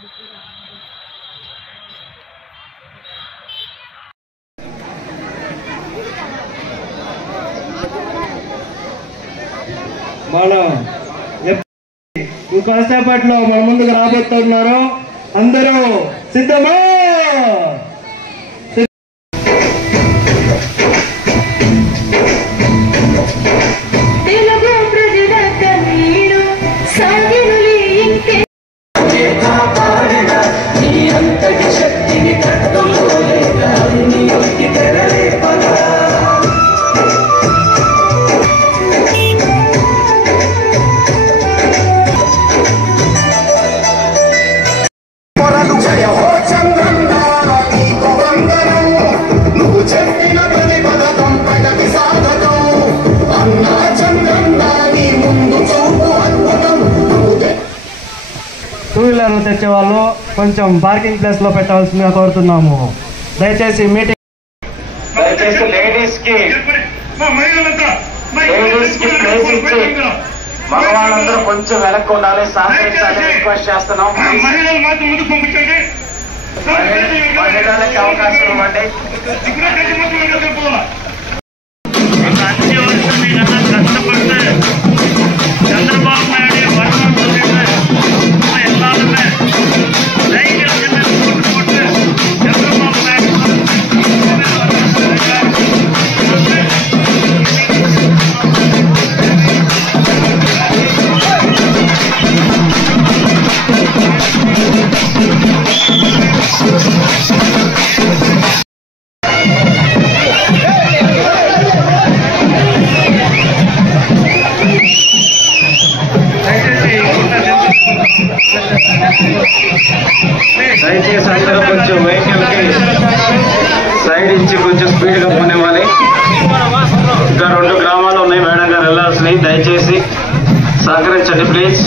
మనం ఇంకొసేపట్లో మన ముందుకు రాబోతున్నారు. అందరూ సిద్ధమా? టూ వీలర్లు తెచ్చే వాళ్ళు కొంచెం పార్కింగ్ ప్లేస్ లో పెట్టాల్సిందిగా కోరుతున్నాము. దయచేసి మీటింగ్ లేడీస్ కి ప్లేస్ ఇచ్చి మగవాళ్ళందరూ కొంచెం వెనక్కి ఉండాలి, సహకరించాలని రిక్వెస్ట్ చేస్తున్నాం. మహిళలకి అవకాశం ఇవ్వండి. చంద్రబాబు నాయుడు எல்லாருமே போட்டு చంద్రబాబు నాయుడు దయచేసి అందరూ కొంచెం వెహికల్కి సైడ్ ఇచ్చి కొంచెం స్పీడ్గా పోనివ్వాలి. ఇంకా 2 గ్రామాలు ఉన్నాయి మేడం గారు వెళ్ళాల్సినవి. దయచేసి సహకరించండి ప్లీజ్.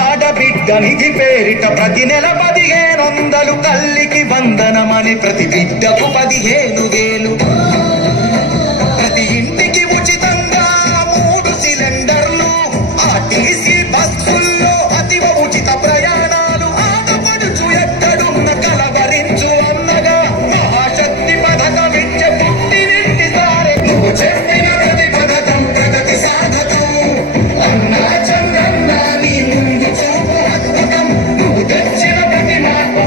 ఆడబిడ్డ నిధి పేరిట ప్రతి నెల 1500 తల్లికి వందనమని ప్రతి బిడ్డకు 15,000 ప్రతి ఇంటికి ఉచితంగా 3 సిలిండర్లు ఆర్టీసీ బస్సుల్లో అతివ ఉచిత ప్రయాణాలు ఆడపడుచు ఎక్కడున్న కలవరించు అన్నగా మహాశక్తి పథకం ఇచ్చే పుట్టినింటి సారే నువ్వు చెప్పిన ప్రతి పథకం ప్రగతి సాధకం అన్నా చంద్రన్న నీ ముందు చూపు అద్భుతం నువ్వు తెచ్చిన ప్రతి మార్పు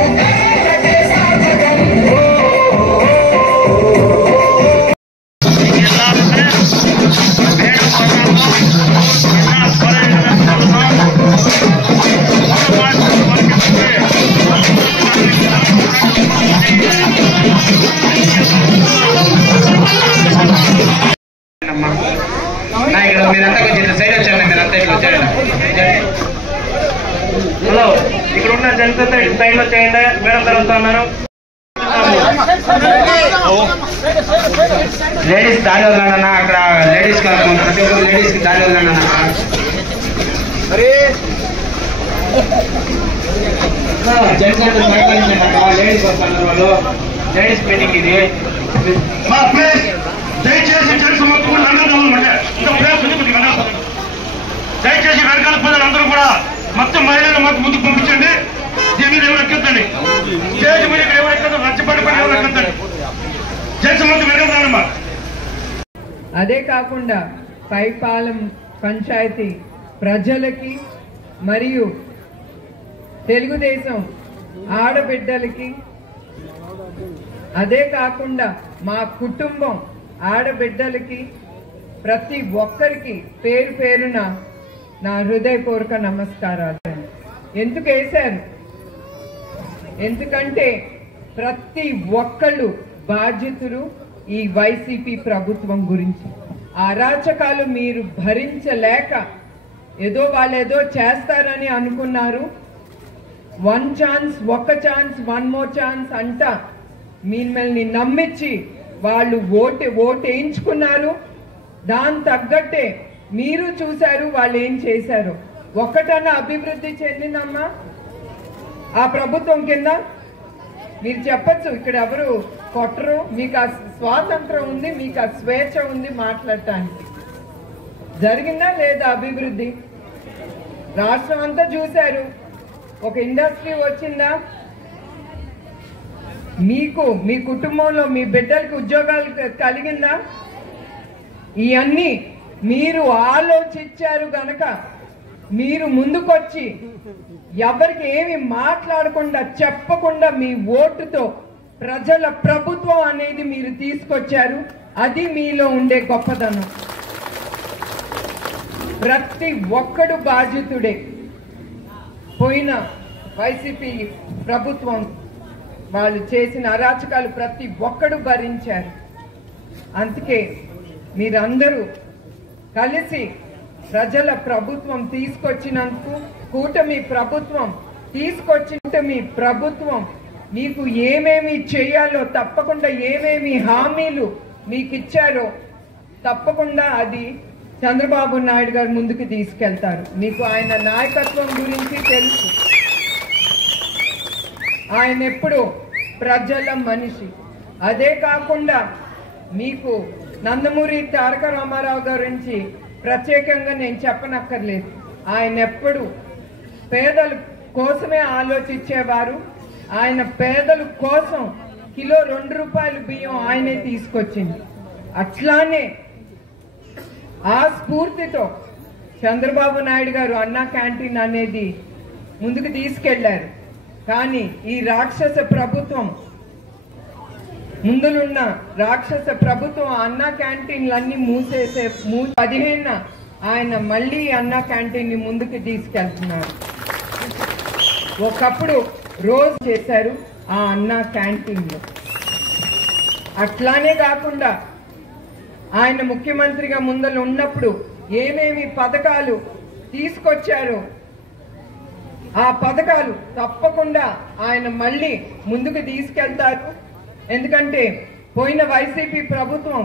సాధకం. మీరంతా కొంచెం సైడ్ వచ్చారండి, మీరంతా ఇట్లా వచ్చారండి. హలో, ఇక్కడ ఉన్న జనతా సైడ్ లో చేయండి. మేడం జరుగుతున్నారు. లేడీస్ దాడి వదలండి. అక్కడ లేడీస్ ప్రతి ఒక్కరు లేడీస్ కి దాడి వదలండి. జెంట్స్ లేడీస్ వస్తున్నారు. వాళ్ళు లేడీస్ మీటింగ్ ఇది. దయచేసి జెంట్స్ మొత్తం దయచేసి వెనకాల ప్రజలందరూ కూడా మొత్తం మహిళలు మాకు ముందుకు పంపించండి. దీని మీద ఎవరు ఎక్కద్దండి. స్టేజ్ మీద ఎవరు ఎక్కదు, రచ్చపడి ఎవరు ఎక్కద్దండి. జెంట్స్ మొత్తం వెనకాలమ్మా. అదే కాకుండా పైపాలెం పంచాయతీ ప్రజలకి మరియు తెలుగుదేశం ఆడబిడ్డలకి, అదే కాకుండా మా కుటుంబం ఆడబిడ్డలకి ప్రతి ఒక్కరికి పేరు పేరున నా హృదయపూర్వక నమస్కారాలు. ఎందుకు వేశారు? ఎందుకంటే ప్రతి ఒక్కళ్ళు బాధ్యతలు ఈ వైసీపీ ప్రభుత్వం గురించి. అరాచకాలు మీరు భరించలేక ఏదో వాళ్ళేదో చేస్తారని అనుకున్నారు. 1 ఛాన్స్, 1 ఛాన్స్, 1 మోర్ ఛాన్స్ అంట మిమ్మల్ని నమ్మించి వాళ్ళు ఓటు వేయించుకున్నారు. దాని తగ్గట్టే మీరు చూశారు వాళ్ళు ఏం చేశారు. ఒక్కటన్నా అభివృద్ధి చెందిందమ్మా ఆ ప్రభుత్వం కింద? మీరు చెప్పచ్చు, ఇక్కడ ఎవరు కొట్టరు, మీకు ఆ స్వాతంత్రం ఉంది, మీకు ఆ స్వేచ్ఛ ఉంది మాట్లాడటానికి. జరిగిందా లేదా అభివృద్ధి? రాష్ట్రం అంతా చూశారు. ఒక ఇండస్ట్రీ వచ్చిందా? మీకు మీ కుటుంబంలో మీ బిడ్డలకి ఉద్యోగాలు కలిగిందా? ఇవన్నీ మీరు ఆలోచించారు గనక మీరు ముందుకొచ్చి ఎవరికి ఏమి మాట్లాడకుండా చెప్పకుండా మీ ఓటుతో ప్రజల ప్రభుత్వం అనేది మీరు తీసుకొచ్చారు. అది మీలో ఉండే గొప్పదనం. ప్రతి ఒక్కడు బాధ్యతుడే. పోయిన వైసీపీ ప్రభుత్వం వాళ్ళు చేసిన అరాచకాలు ప్రతి ఒక్కడు భరించారు. అందుకే మీరందరూ కలిసి ప్రజల ప్రభుత్వం తీసుకొచ్చినందుకు, కూటమి ప్రభుత్వం తీసుకొచ్చిన ప్రభుత్వం మీకు ఏమేమి చేయాలో తప్పకుండా, ఏమేమి హామీలు మీకు ఇచ్చారో తప్పకుండా అది చంద్రబాబు నాయుడు గారు ముందుకు తీసుకెళ్తారు. మీకు ఆయన నాయకత్వం గురించి తెలుసు. ఆయన ఎప్పుడు ప్రజల మనిషి. అదే కాకుండా మీకు నందమూరి తారక రామారావు గురించి ప్రత్యేకంగా నేను చెప్పనక్కర్లేదు. ఆయన ఎప్పుడు పేదల కోసమే ఆలోచించేవారు. ఆయన పేదల కోసం కిలో 2 రూపాయలు బియ్యం ఆయనే తీసుకొచ్చింది. అట్లానే ఆ స్ఫూర్తితో చంద్రబాబు నాయుడు గారు అన్నా క్యాంటీన్ అనేది ముందుకు తీసుకెళ్లారు. కానీ ఈ రాక్షస ప్రభుత్వం, ముందులున్న రాక్షస ప్రభుత్వం అన్నా క్యాంటీన్లన్నీ మూసేసే 15న ఆయన మళ్ళీ అన్నా క్యాంటీన్ ని ముందుకు తీసుకెళ్తున్నారు. ఒకప్పుడు రోజు చేశారు ఆ అన్నా క్యాంటీన్ లో. అట్లానే కాకుండా ఆయన ముఖ్యమంత్రిగా ముందలు ఉన్నప్పుడు ఏమేమి పథకాలు తీసుకొచ్చారో ఆ పథకాలు తప్పకుండా ఆయన మళ్ళీ ముందుకు తీసుకెళ్తారు. ఎందుకంటే పోయిన వైసీపీ ప్రభుత్వం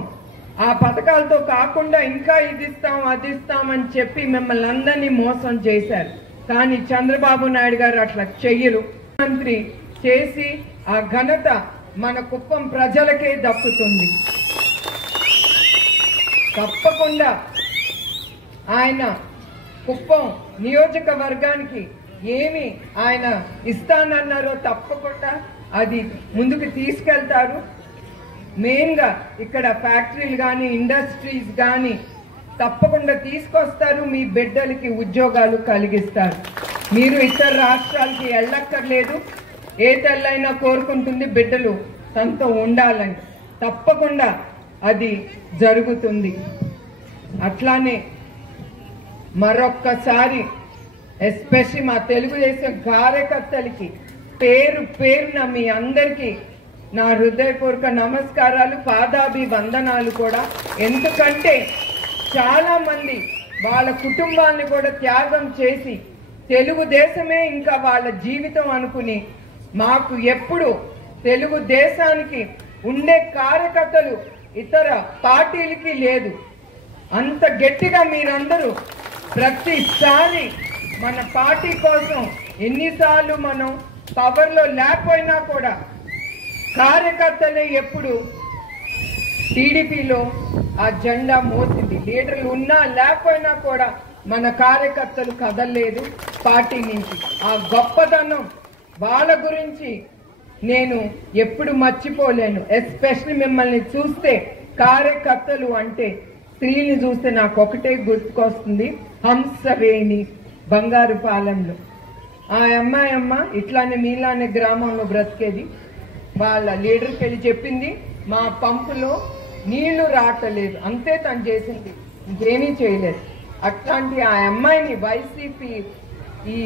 ఆ పథకాలతో కాకుండా ఇంకా ఇది ఇస్తాం అది ఇస్తామని చెప్పి మిమ్మల్ని అందరినీ మోసం చేశారు. కానీ చంద్రబాబు నాయుడు గారు అట్లా చెయ్యరు. మంత్రి చేసి ఆ ఘనత మన కుప్పం ప్రజలకే దక్కుతుంది. తప్పకుండా ఆయన కుప్పం నియోజకవర్గానికి ఏమి ఆయన ఇస్తానన్నారో తప్పకుండా అది ముందుకు తీసుకెళ్తారు. మెయిన్ గా ఇక్కడ ఫ్యాక్టరీలు కానీ ఇండస్ట్రీస్ కానీ తప్పకుండా తీసుకొస్తారు. మీ బిడ్డలకి ఉద్యోగాలు కలిగిస్తారు. మీరు ఇతర రాష్ట్రాలకి వెళ్ళక్కర్లేదు. ఏ తల్లైనా కోరుకుంటుంది బిడ్డలు తనతో ఉండాలని. తప్పకుండా అది జరుగుతుంది. అట్లానే మరొక్కసారి ఎస్పెషల్లీ మా తెలుగుదేశం కార్యకర్తలకి పేరు పేరున మీ అందరికీ నా హృదయపూర్వక నమస్కారాలు, పాదాభివందనాలు కూడా. ఎందుకంటే చాలా మంది వాళ్ళ కుటుంబాన్ని కూడా త్యాగం చేసి తెలుగుదేశమే ఇంకా వాళ్ళ జీవితం అనుకుని, మాకు ఎప్పుడు తెలుగుదేశానికి ఉండే కార్యకర్తలు ఇతర పార్టీలకి లేదు. అంత గట్టిగా మీరందరూ ప్రతిసారి మన పార్టీ కోసం ఎన్నిసార్లు మనం పవర్లో లేకపోయినా కూడా కార్యకర్తలే ఎప్పుడు టీడీపీలో ఆ జెండా మోసింది. లీడర్లు ఉన్నా లేకపోయినా కూడా మన కార్యకర్తలు కదలలేదు పార్టీ నుంచి. ఆ గొప్పదనం వాళ్ళ గురించి నేను ఎప్పుడు మర్చిపోలేను. ఎస్పెషల్లీ మిమ్మల్ని చూస్తే కార్యకర్తలు అంటే స్త్రీని చూస్తే నాకు ఒకటే గుర్తుకొస్తుంది, హంసవేణి బంగారుపాలెంలో ఆ అమ్మ ఇట్లానే మీలానే గ్రామంలో బ్రతికేది. వాళ్ళ లీడర్కి వెళ్ళి చెప్పింది, మా పంపులో నీళ్లు రావట్లేదు, అంతే తను చేసింది, ఇంకేమీ చేయలేదు. అట్లాంటి ఆ అమ్మాయిని వైసీపీ ఈ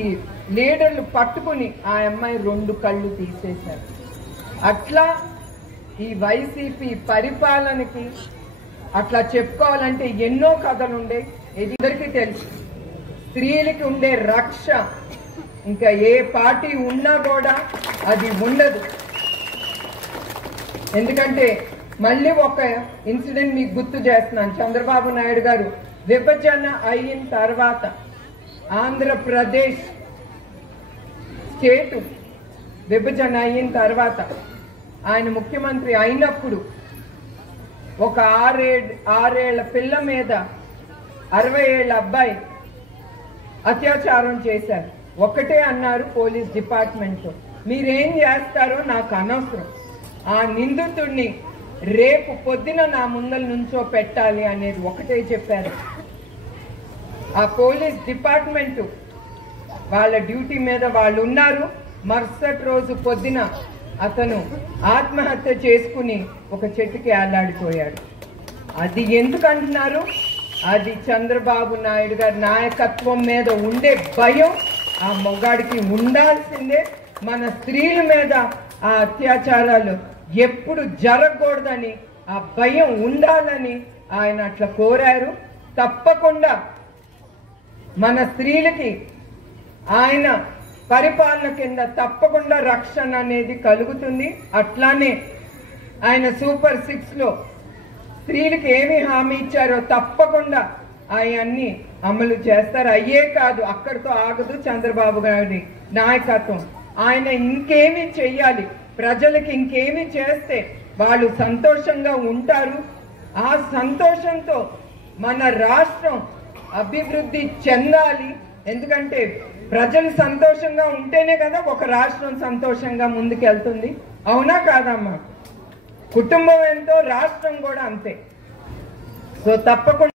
లీడర్లు పట్టుకుని ఆ అమ్మాయి 2 కళ్ళు తీసేశారు. అట్లా ఈ వైసీపీ పరిపాలనకి అట్లా చెప్పుకోవాలంటే ఎన్నో కథలుండే. ఇది అందరికీ తెలుసు. స్త్రీలకి ఉండే రక్ష ఇంకా ఏ పార్టీ ఉన్నా కూడా అది ఉండదు. ఎందుకంటే మళ్ళీ ఒక ఇన్సిడెంట్ మీకు గుర్తు చేస్తున్నాను. చంద్రబాబు నాయుడు గారు విభజన అయిన తర్వాత ఆంధ్రప్రదేశ్ స్టేట్ విభజన అయిన తర్వాత ఆయన ముఖ్యమంత్రి అయినప్పుడు ఒక ఆరేళ్ల పిల్ల మీద 60 ఏళ్ల అబ్బాయి అత్యాచారం చేశారు. ఒకటే అన్నారు పోలీస్ డిపార్ట్మెంట్, మీరేం చేస్తారో నాకు అనవసరం, ఆ నిందితుడిని రేపు పొద్దున నా ముందల నుంచో పెట్టాలి అనేది ఒకటే చెప్పారు. ఆ పోలీస్ డిపార్ట్మెంట్ వాళ్ళ డ్యూటీ మీద వాళ్ళు ఉన్నారు. మరుసటి రోజు పొద్దున అతను ఆత్మహత్య చేసుకుని ఒక చెట్టుకి ఆలాడిపోయాడు. అది ఎందుకు అంటున్నారు? అది చంద్రబాబు నాయుడు గారి నాయకత్వం మీద ఉండే భయం ఆ మొగాడికి ఉండాల్సిందే. మన స్త్రీల మీద ఆ అత్యాచారాలు ఎప్పుడు జరగకూడదని ఆ భయం ఉండాలని ఆయన అట్లా కోరారు. తప్పకుండా మన స్త్రీలకి ఆయన పరిపాలన కింద తప్పకుండా రక్షణ అనేది కలుగుతుంది. అట్లానే ఆయన సూపర్ 6 లో స్త్రీలకు ఏమి హామీ ఇచ్చారో తప్పకుండా అవన్నీ అమలు చేస్తారు. అయ్యే కాదు, అక్కడితో ఆగదు చంద్రబాబు గారి నాయకత్వం. ఆయన ఇంకేమి చెయ్యాలి, ప్రజలకి ఇంకేమి చేస్తే వాళ్ళు సంతోషంగా ఉంటారు. ఆ సంతోషంతో మన రాష్ట్రం అభివృద్ధి చెందాలి. ఎందుకంటే ప్రజలు సంతోషంగా ఉంటేనే కదా ఒక రాష్ట్రం సంతోషంగా ముందుకెళ్తుంది. అవునా కాదమ్మా? కుటుంబం ఎంతో రాష్ట్రం కూడా అంతే. సో తప్పకుండా